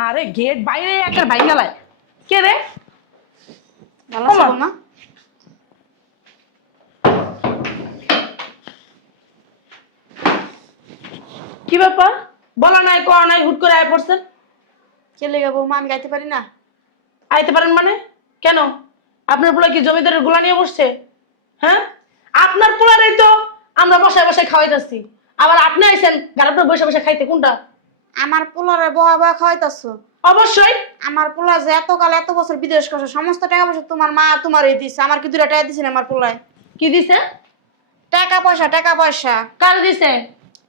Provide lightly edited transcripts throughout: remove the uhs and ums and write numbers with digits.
আরে গেট বাইরে একটা ভাইঙ্গালায় কে রে? ভালো আছো মা? কি ব্যাপার? বলা নাই করা নাই হুট করে আয় পড়ছেন। কে লেগে বৌমা আমি গাইতে পারি না? আইতে পারেন মানে? কেন আপনার পোলা কি জমিদারের গোলা নিয়ে বসছে? হ্যাঁ, আপনার পোলারই তো আমরা বসায় বসায় খাওয়াইতেছি, আবার আপনি আইছেন গাড়াপটা বসে বসে খাইতে। কোনটা? আমার পোলারে বহা বহা খাওয়াইতাছো। অবশ্যই। আমার পোলা যে এত বছর বিদেশ করছে, সমস্ত টাকা পয়সা তোমার মা তোমারই দিছে। আমার কি 2 টাকা দিছে না আমার পোলায়? কি দিছে? টাকা পয়সা কার দিছে?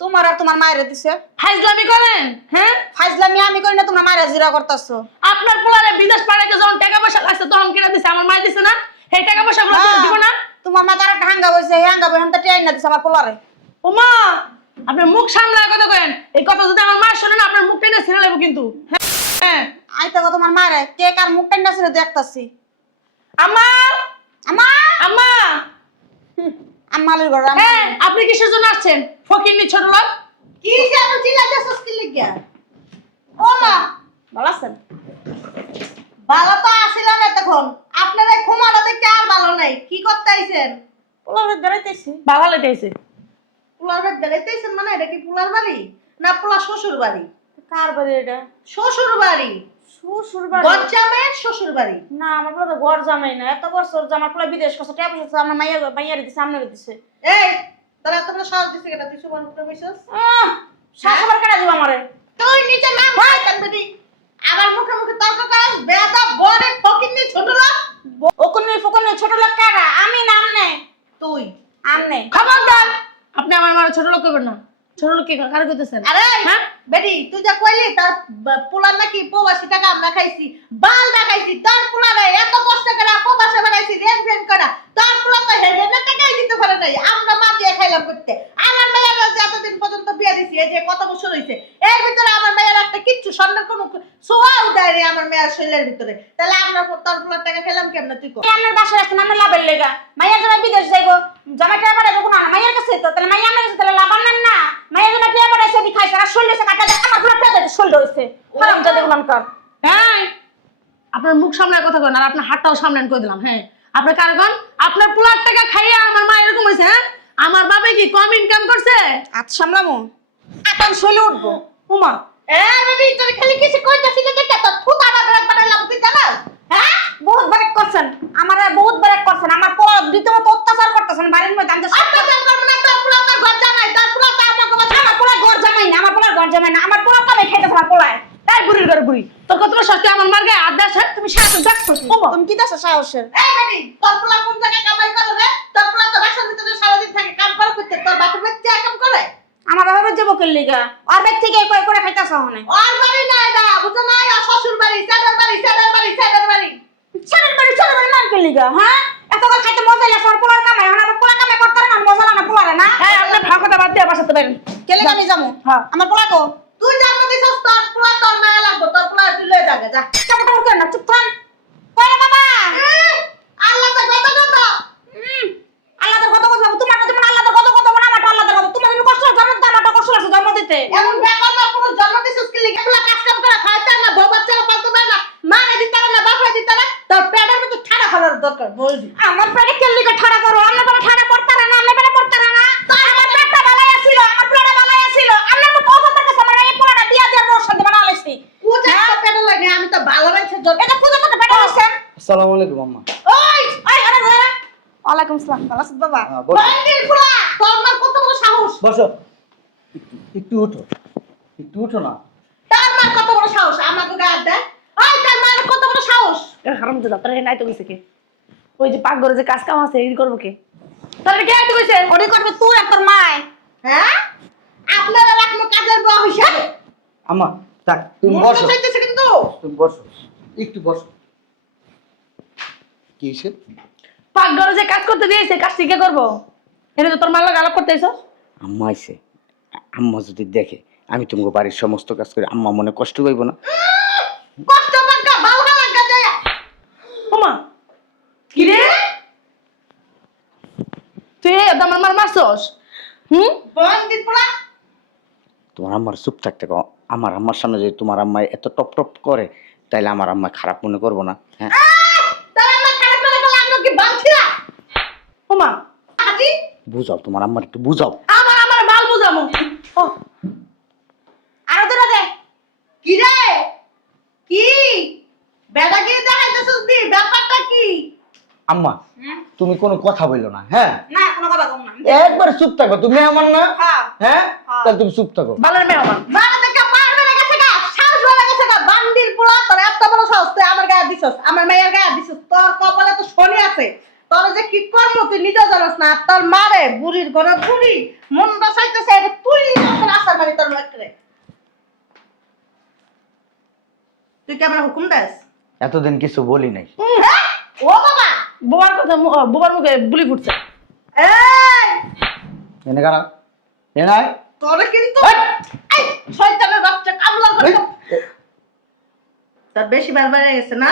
তোমার আর তোমার মায়ের দিছে। ফাইজলামি করেন? হ্যাঁ, ফাইজলামি আমি করি না, তোমরা মায়ের জিরা করতেছো। আপনার পোলারে বিদেশ পাঠাইতে যখন টাকা পয়সা লাগছে তখন কিনা দিছে? আমার মা দিছে না? এই টাকা পয়সা গুলো দিব না? তোমার মা তার একটা হাঙ্গা বইছে, এই হাঙ্গা বইন তা টেই না দিছে আমার পোলারে। ও মা, আপনার মুখ সামলায় কথা কয়েন। এই কথা যদি আমার মা শুনে না আপনার মুখ টেনে ছিঁড়ে নেবো কিন্তু। হ্যাঁ, আইতা গো তোমার মারে কে কার মুখ টেন্ডা ছিল দেখতাছি। আম্মা আমা আম্মা। আম্মালের ঘর। হ্যাঁ, আপনি কিসের জন্য আসছেন? ফকিন্নি ছোট লোক। কি যে এমন চিল্লাইতেছস কি লিগা? ও মা, ভালো আছেন? ভালো তো আসিলাম এতক্ষণ। আপনার এই ক্ষমাটা দেখে আর ভালো নাই। কি করতে আইছেন? পোলারে বেড়াইতেছি। বাবা লেটাইছে। পোলার বাড়ি বেড়াইতেছেন মানে এটা কি পোলার বাড়ি না পোলা শ্বশুর বাড়ি? কার বাড়ি এটা? শ্বশুর বাড়ি। শ্বশুর বাড়ি? গজ্জামের শ্বশুর বাড়ি। না আমার পোলা তো ঘর জামাই না, এত বছর জামার পোলা বিদেশ করছে, টাকা পয়সা আমার মাইয়ারে দিছে, আপনারে দিছে। এই তোরা এত বড় সাহস দিছে কেন? তুই সুবহান করে বসছস? শাশুড়ি কেটে দিব আমারে। তুই নিচে নাম ভাই কানবি। আবার মুখে মুখে তর্ক করিস, বেয়াদব বড়ে ফকিন্নি ছোট লোক। ওকনে ফকনে ছোট লোক কারা? আমি নাম নে। তুই আমনে। খবরদার, আপনি আমার মারা ছোট লোক করবেন না। ছোট লোক কি কার কইতেছেন? আরে হ্যাঁ, বেডি তুই যা কইলি তার পোলার নাকি প্রবাসী টাকা আমরা খাইছি, বালটা খাইছি। তোর পোলারে এত কষ্ট করে প্রবাসে বানাইছি, রেন ফেন করা। তোর পোলা তো হেডের টাকাই দিতে পারে নাই, আমরা মা দিয়ে খাইলাম করতে। আমার মেয়ের যে এতদিন পর্যন্ত বিয়ে দিছি, এই যে কত বছর হইছে, এর ভিতরে আমার মেয়ের একটা কিচ্ছু স্বর্ণের কোনো ছোঁয়াও দেয়নি আমার মেয়ের শরীরের ভিতরে। তাহলে আমরা তোর পোলার টাকা খেলাম কেমন? তুই কর। আমার বাসায় আসেন, আমরা লাভের লেগা। মাইয়া জামাই বিদেশ যাইবো, জামাই টাকা পাঠাইবো কোন না মাইয়ার কাছে, তো তাহলে মাইয়া আমার কাছে তাহলে লাভ আনেন না। মাইয়া জামাই টাকা পাঠাইছে দি খাইছে আর শরীরে কাটা দেয়, আমার পোলা টাকা দেয় শরীর হইছে। হারাম জাদে গুলামকার। হ্যাঁ, আপনার মুখ সামলায় কথা কন আর আপনার হাতটাও সামলান কই দিলাম। হ্যাঁ, আপনার কারণ আপনার পোলার টাকা খাইয়া আমার মা এরকম হইছে। হ্যাঁ, আমার বাবা কি কম ইনকাম করছে? আত সামলামু, আতান শৈলে উঠবো। উমা, বেবি তুই খালি কিছু কইতাছিস দেখে তোর ফুটাটা ব্রেক বানাইলাম, তুই জানাস? হ্যাঁ বহুত বারেক করছেন, আমারে বহুত বারেক করছেন। আমার পোলা রীতিমতো অত্যাচার করতেছেন বাড়ির মধ্যে। আমি তো অত্যাচার করবো না, তোর পোলা তোর ঘর জামাই, তোর পোলা তো আমাকে বাঁচা। আমার পোলা ঘর জামাই না, আমার পোলার ঘর জামাই না, আমার পোলা তো আমি খাইতেছি আমার পোলায়। তাই বুড়ির ঘরে বুড়ি তোর কত বড় শাস্তি আমার মার গায়ে হাত দাস? তুমি সাথে দেখছো তুমি কি দাসা সাহসের? এই বেবি তোর পোলা কোন জায়গায় কামাই করে রে? তোর পোলা তো বাসার ভিতরে সারাদিন থাকে, কাম করে করতে। তোর বাপের বাচ্চা কাম করে? আমার বাবা যাবো কে লিগা? আর ব্যাগ থেকে কয় করে খাইতাছ হনে। ওর বাড়ি না এটা, বুঝো না? আর শ্বশুর বাড়ি, স্যারের বাড়ি, স্যারের বাড়ি, স্যারের বাড়ি। ছেড়ে বাড়ি নাম কে লিগা? হ্যাঁ, এত করে খাইতে মজা লাগে আমার পোলার কামাই। আমার পোলা কামাই করতে না মজা লাগে না পোলারে না। হ্যাঁ, আপনি ফাঁকটা বাদ দিয়ে বাসাতে পারেন। কে লিগা আমি যাবো? হ্যাঁ, আমার পোলা কো? তুই জন্ম দিছস, তোর পোলা তোর মায়া লাগবে। তোর পোলা তুই লয়ে যাবে, যা। চাপটা উঠে না, চুপ থাম। কইরে বাবা। আল্লাহ তো কত কত। আল্লাহর কত কথা বলবো? তোমার আল্লাহর কত কথা বলা, আমার আল্লাহর কথা। তোমার জন্য কষ্ট জন্ম দিতে, আমার কষ্ট আছে জন্ম দিতে। এমন ব্যাপার না, পুরো জন্ম দিছস কি লিগে? পোলা কাজ কাম করে খাইতে না, বউ বাচ্চা পালতে পারে না, মারে দিতে না, বাপরে দিতে না। তোর পেটের ভিতর ঠাড়া ফেলার দরকার বলবি। আমার পেটে কে লিগা ঠাড়া করো? আমার পেটে ঠাড়া করতে না, আমার পেটে করতে না। আমার পেটটা বালাই আছিল, আমার পেটটা বালাই আছিল। আমার মতো অবতার কাছে আমার এই পোলাটা দিয়া দিয়া বড় শান্তি বানা লাইছি। পূজা তো পেটে লাগে, আমি তো ভালোবাসি জন্য। এটা পূজা করতে পেটে হইছেন। আসসালামু আলাইকুম আম্মা। ওই ওই আরে ধরে। ওয়ালাইকুম আসসালাম। ভালো আছেন বাবা? বসো বান্ডিল পোলা, তোর মার কত বড় সাহস? বসো। একটু উঠো, একটু উঠো না। তোর মার কত বড় সাহস আমাকে গায়ে দেয়? ওই তোর মার কত বড় সাহস? হারাম দাদা তার নাই তো কইছে কে? ওই যে পাকঘরে যে কাজ কাম আছে এই করবো কে? তাহলে কে আইতে কইছে? ওরে করবে তুই আর তোর মায়। হ্যাঁ, আপনারা রাখলো কাজের বউ হিসাবে। আম্মা থাক, তুমি মন বসো, চাইতেছে কিন্তু। তুমি বসো, একটু বসো। কি হয়েছে? পাকঘরে যে কাজ করতে দিয়েছে কাজ ঠিক করবো? এটা তো তোর মার লাগে আলাপ করতে আইছো? আম্মা আইছে, আম্মা যদি দেখে আমি তোমাকে বাড়ির সমস্ত কাজ করি, আম্মা মনে কষ্ট পাইব না? কষ্ট পাকা ভালো লাগা যায়। ওমা, কি রে? তুই আমার মার মারছস? বান্ডিল পোলা, তোমার আম্মার চুপ থাকতে কও। আমার আম্মার সামনে যদি তোমার আম্মা এত টপ টপ করে তাইলে আমার আম্মা খারাপ মনে করবো না? হ্যাঁ, তোর আম্মা খারাপ মনে করলে আমি কি বাঁচিরা ওমা আজি বুঝাও তোমার আম্মার, একটু বুঝাও। আমার বাল বুঝামু। ও আরো দূরে দে। কি রে কি বেটা কি দেখাইতেছিস দি ব্যাপারটা কি আম্মা তুমি কোনো কথা বললো না, হ্যাঁ? না কোনো কথা কম না। একবার চুপ থাকো, তুমি আমার না, হ্যাঁ। হ্যাঁ? তাহলে তুমি চুপ থাকো। বালের মেয়ে আমার। মারা দেখে পার মেরে গেছে গা সাহস বেড়ে গেছে গা বান্দির পোলা তোর এত বড় সাহস তুই আমার গায়ে দিছস আমার মেয়ের গায়ে দিছস তোর কপালে তো শনি আছে তোর যে কি কর্ম তুই নিজে জানাস না আর তোর মারে বুড়ির ঘরে বুড়ি মনটা চাইতেছে এটা তুই যখন আসার বাড়ি তোর মেয়েকে তুই কি আমার হুকুম দেস এতদিন কিছু বলি নাই। হ্যাঁ? ও বাবা বোবার কথা বোবার মুখে বুলি ফুটছে। এই এনে কারা এনাই তোরে কিন্তু এই শয়তানের বাচ্চা কামলা করে তোর বেশি বারবার হয়ে গেছে না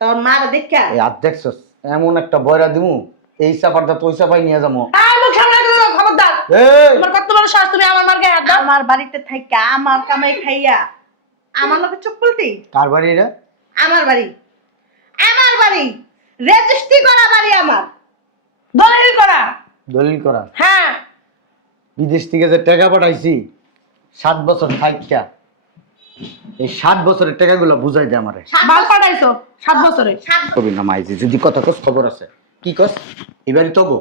তোর মারে দেখা এই আর দেখছস এমন একটা বয়রা দিমু, এই চাপারটা তুই চাপাই নিয়ে যাবো। মুখ সামনে রেখে দাও, খবরদার। এই তোমার কত বড় সাহস, তুমি আমার মার গায়ে হাত দাও? আমার বাড়িতে থাইকা আমার কামাই খাইয়া আমার লোকে চুপ বলতি কার বাড়ি রে? আমার বাড়ি রেজিস্ট্রি করা বাড়ি আমার দলিল করা। দলিল করা? হ্যাঁ বিদেশ থেকে যে টাকা পাঠাইছি 7 বছর থাইকা, এই 7 বছরের টাকাগুলো বুঝাই দে আমারে। বাল পাঠাইছো 7 বছরে। কবি না মাইজি যদি কথা কস খবর আছে কি কস এবারে তো গো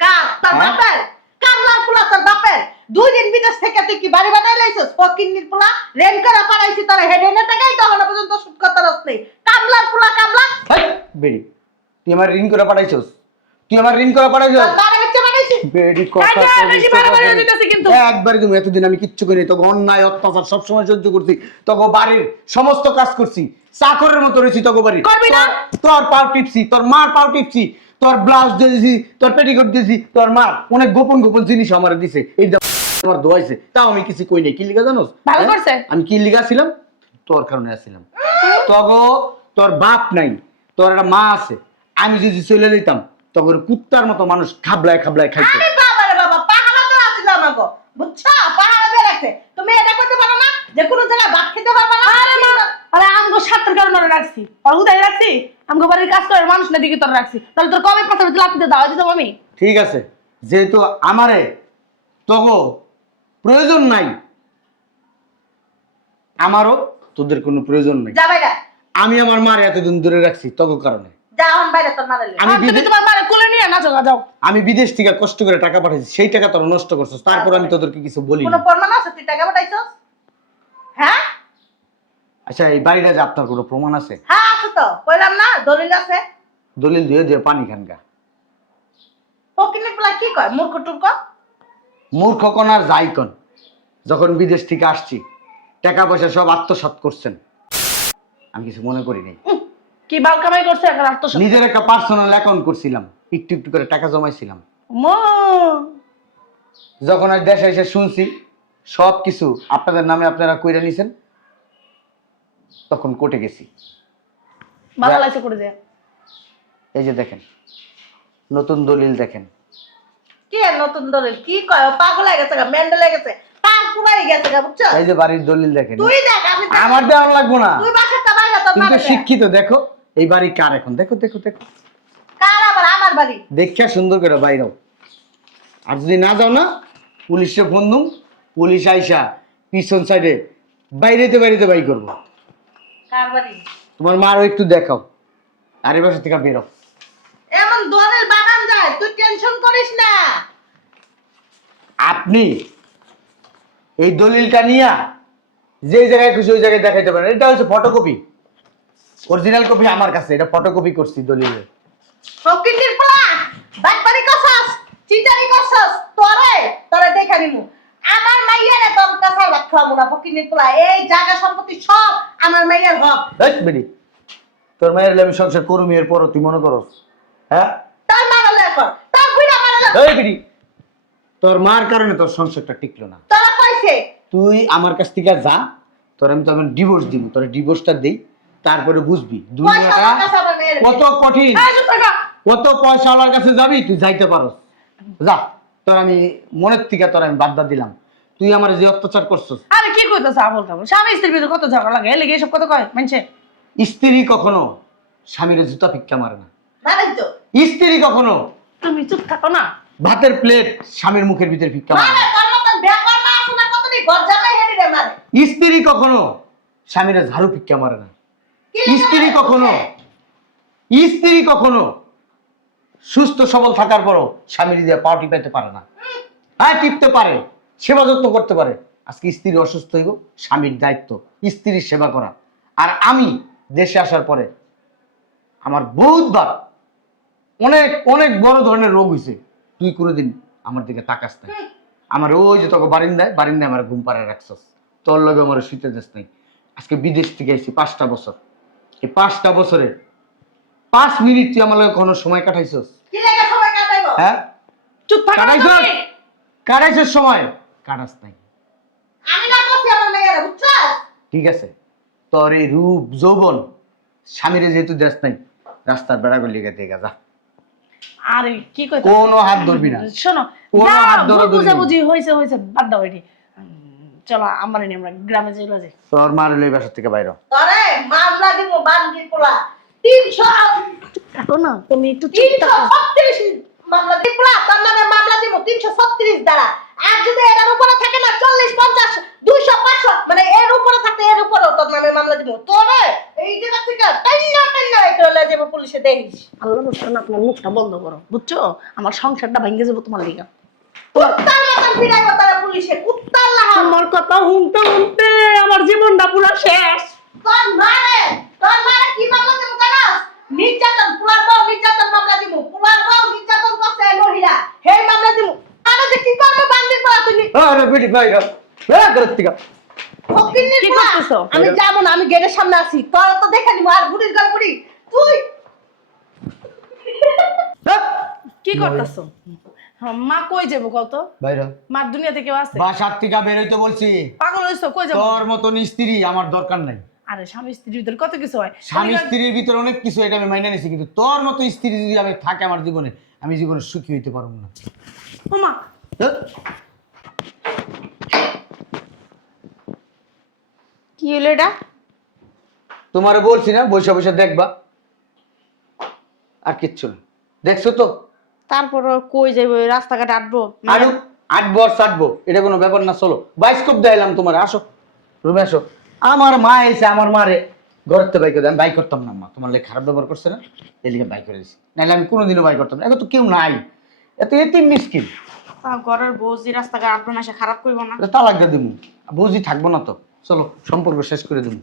কার তোর হ্যাঁ? বাপের কামলার পোলা তোর বাপের 2 দিন বিদেশ থেকে তুই কি বাড়ি বানাই লাইছস ফকিন্নির পোলা রেন করে পাঠাইছি তোর হেডে না টাকাই তো হলো পর্যন্ত সুদ করতে রসতে কামলার পোলা কামলা হাই বেড়ি, তুই আমার ঋণ করে পাঠাইছস, তুই আমার ঋণ করে পাঠাইছস। তোর বাড়ি বাচ্চা বানাইছি বেড়ি কথা আচ্ছা, কবি, বেশি বাড়াবাড়ি হয়ে যাইতাছে কিন্তু। একবারে তুমি এতদিন আমি কিচ্ছু করিনি, তোকে অন্যায় অত্যাচার সবসময় সহ্য করছি, তোকে বাড়ির সমস্ত কাজ করছি, চাকরের মতো রয়েছি তোকে বাড়ি। করবি না? তোর পাও টিপছি, তোর মার পাও টিপছি, তোর ব্লাউজ দিয়েছি, তোর পেটিকোট দিয়েছি, তোর মা অনেক গোপন গোপন জিনিস আমার দিছে, এই আমার দোয়াইছে, তাও আমি কিছু কই নাই। কি লিগা জানোস? ভালো হ্যাঁ? করছে। আমি কি লিগা ছিলাম? তোর কারণে আসছিলাম। তগো তোর বাপ নাই, তোর একটা মা আছে, আমি যদি চলে যেতাম তখন কুত্তার মতো মানুষ খাবলায় খাবলায় খাইতো। আরে বাবা রে বাবা পাহাড়া তো আছিল আমাগো বুঝছো পাহাড়া দিয়ে রাখছে তুমি এটা করতে পারো না যে কোনো জায়গায় ভাত খেতে পারবে না আরে মা, আরে আমগো স্বার্থের কারণে ওরে রাখছি। আর উদয় রাখছি, আমগো বাড়ির কাজ করে মানুষ না দিকে তোর রাখছি। তাহলে তোর কবে পাথর লাফ দিতে দাও দিতাম আমি। ঠিক আছে, যেহেতু আমারে তগো প্রয়োজন নাই, আমারও তোদের কোনো প্রয়োজন নাই। যা বাইরা আমি আমার মার এতদিন দূরে রাখছি তগো কারণে। যা হন বাইরে তোর মারে আমি আর তুমি বিদেশ তোমার মারে কোলে নিয়ে নাচো গা যাও। আমি বিদেশ থেকে কষ্ট করে টাকা পাঠাইছি, সেই টাকা তোরা নষ্ট করছিস, তারপর আমি তোদেরকে কিছু বলি কোনো না। প্রমাণ আছে তুই টাকা পাঠাইছস হ্যাঁ আচ্ছা এই বাড়িটা যে আপনার কোনো প্রমাণ আছে? হ্যাঁ আছে তো কইলাম না দলিল আছে দলিল দিয়ে দিয়ে পানি খানকা। ফকিনের পোলা কি কয় মূর্খ টুর্খ মূর্খ কোন আর যাই কোন, যখন বিদেশ থেকে আসছি টাকা পয়সা সব আত্মসাৎ করছেন, আমি কিছু মনে করি নাই। কি বাল কামাই করছে এখন আত্মসম্মান। নিজের একটা পার্সোনাল অ্যাকাউন্ট করছিলাম, একটু একটু করে টাকা জমাইছিলাম। মো যখন আজ দেশে এসে শুনছি সব কিছু আপনাদের নামে আপনারা কইরা নিছেন, তখন কোর্টে গেছি। ভালো লাগছে করে যায়। এই যে দেখেন নতুন দলিল দেখেন। কি আর নতুন দলিল কি কয় ও পাগল হয়ে গেছে গা মেন্ডেল হয়ে গেছে পাগ পুরাই গেছে গা বুঝছো এই যে বাড়ির দলিল দেখেন। তুই দেখ আমি দেখ। আমার দেওয়ার লাগবো না, তুই বাসাটা বাইরে তোর কিন্তু মারে দেখ। শিক্ষিত দেখো এই বাড়ি কার এখন, দেখো দেখো দেখো, কার আবার আমার বাড়ি দেখা সুন্দর করে বাইরেও। আর যদি না যাও না পুলিশে ফোন দুম, পুলিশ আইসা পিছন সাইডে বাইরেতে বাইরেতে বাই করবো। কার বাড়ি তোমার মারও একটু দেখাও, আর এই বাসা থেকে বেরো। এমন দলের বাগান যায় তুই টেনশন করিস না আপনি এই দলিলটা নিয়া যে জায়গায় খুশি ওই জায়গায় দেখাইতে পারেন। এটা হচ্ছে ফটোকপি, অরিজিনাল কপি আমার কাছে, এটা ফটোকপি করছি দলিলের। ফকিন্নির পোলা বাটপারি করছস চিটারি করছস তোরে দেখা নিমু আমার মাইয়ারে তোর কাছে রাখতাম না ফকিন্নির পোলা এই জায়গা সম্পত্তি সব আমার মাইয়ার হক এই বেডি, তোর মায়ের আমি সংসার করুমি এর পর তুই মনে করস? হ্যাঁ তার মারালে কর তার বুইড়া মারালে এই বেডি, তোর মার কারণে তোর সংসারটা টিকলো না। তোরা কইছে তুই আমার কাছ থেকে যা, তোর আমি তখন ডিভোর্স দিব, তোর ডিভোর্সটা দেই, তারপরে বুঝবি দুনিয়াটা পয়সা আমার কাছে আমার মেয়ের কত কঠিন। এই চুপ থাকা। কত পয়সাওয়ালার কাছে যাবি তুই যাইতে পারস, যা। তোর আমি মনের থেকে তোর আমি বাদ দিলাম, তুই আমার যে অত্যাচার করছস। আরে কি কইতাছ আবল তাবল? স্বামী স্ত্রীর ভিতরে কত ঝগড়া লাগে, এর লেগে এসব কথা কয় মানছে? স্ত্রী কখনো স্বামীর জুতা ভিক্ষা মারে না। মারেন তো স্ত্রী কখনো তুমি চুপ থাকো না। ভাতের প্লেট স্বামীর মুখের ভিতরে ভিক্ষা মারে মানে না। তোর মতন ব্যাপার না শোনা কতদিন ঘর জামাই হেডি রে মারে স্ত্রী কখনো স্বামীর ঝাড়ু ভিক্ষা মারে না। কি লেগে স্ত্রী মারে কখনো তোকে? স্ত্রী কখনো সুস্থ সবল থাকার পরও স্বামীর দিয়ে পাও টিপাইতে পারে না। হ্যাঁ, টিপতে পারে, সেবা যত্ন করতে পারে। আজকে স্ত্রী অসুস্থ হইব, স্বামীর দায়িত্ব স্ত্রীর সেবা করা। আর আমি দেশে আসার পরে আমার বহুতবার অনেক অনেক বড় ধরনের রোগ হয়েছে, তুই কোনোদিন আমার দিকে তাকাস নাই। আমার ওই যে তোকে বারিন্দায় আমার ঘুম পাড়ায় রাখছস, তোর লগে আমার শুতে দেশ নাই। আজকে বিদেশ থেকে এসেছি 5টা বছর, এই 5টা বছরে 5 মিনিট তুই আমার লগে কোনো সময় কাটাইছস? কি লেগে সবাই কাটাইবো হ্যাঁ, চুপ থাকো না কাটাইছস? তুমি। কাটাইছস সময় কাটাস নাই। আমি না করছি আমার মেয়েরা বুঝছস ঠিক আছে, তোর এই রূপ যৌবন স্বামীরে যেহেতু দেশ নাই, রাস্তার বেড়া গলিয়ে গেছে যা, আরে কি কইতাছ? কোনো হাত ধরবি না। শোনো, কোনো হাত ধরা ধরবি না। বুঝি হইছে হইছে, বাদ দাও এটি। চলো আমার নিয়ে আমরা গ্রামে চলে যাই। তোর মার লই বাসা থেকে বাইরে হ। আরে মামলা দিব বান্দির পোলা 300 থাকো না তুমি একটু চুপ থাকো। 336 মামলা দিব পোলা তার নামে মামলা দিব 336 দ্বারা। আর যদি এর উপরে থাকে না 40 50 200 500 মানে এর উপরে থাকে এর উপরেও তোর নামে মামলা দিব। তোরে এই জায়গা থেকে টাইনা করে যাব পুলিশে দেখিস। আল্লাহ রসুন আপনার মুখটা বন্ধ করো, বুঝছো? আমার সংসারটা ভেঙে যাবো তোমার লিগা। কুত্তার মতন ফিরাইবো তারা পুলিশে কুত্তার লাহার। তোমার কথা শুনতে শুনতে আমার জীবনটা পুরো শেষ। তোর মারে কি মামলা দিব জানাস? নির্যাতন পুলার বউ নির্যাতন মামলা দিব। পুলার বউ নির্যাতন করছে এই মহিলা সেই মামলা দিব। আরে যে কি করবে বান্দির পোলা তুই আরে বেটি বাইরে করতিকা ফকিন্নির কি পোলা। করতেছো? আমি যাবো না, আমি গেটের সামনে আছি। তোর তো দেখে নিবো আর বুড়ির ঘর বুড়ি তুই কি করতেছো? মা কই যাবো কত? বাইরে মার দুনিয়া থেকে আছে? বাসার থেকে বের হইতে বলছি। পাগল হইছো? কই যাবো? তোর মতন স্ত্রী আমার দরকার নাই। আরে স্বামী স্ত্রীর ভিতরে কত কিছু হয়। স্বামী স্ত্রীর ভিতরে অনেক কিছু, এটা আমি মাইনে নিছি, কিন্তু তোর মতো স্ত্রী যদি আমি থাকে আমার জীবনে, আমি জীবনে সুখী হইতে পারবো না। ওমা, ধ্যাৎ। কি হলো এটা? তোমারে বলছি না বসে বসে দেখবা, আর কিচ্ছু না। দেখছো তো? তারপর কই যাইবো, রাস্তাঘাটে আটবো? আরো 8 বর ছাড়বো, এটা কোনো ব্যাপার না। চলো বাইস্কোপ দেখাইলাম তোমার, আসো রুমে আসো। আমার মা এসে আমার মারে ঘরের তো বাই করে আমি বাই করতাম না। মা তোমার লেগে খারাপ ব্যবহার করছে না, এই লিগে বাই করে দিছি, নাহলে আমি কোনোদিনও বাই করতাম না। এখন তো কেউ নাই, এত এতিম মিসকিন, ঘরের বউজি রাস্তাঘাট আটবো না, সে খারাপ করবো না? তালাক দিয়ে দিমু, বুঝি থাকবো না তো। চলো সম্পর্ক শেষ করে দিমু।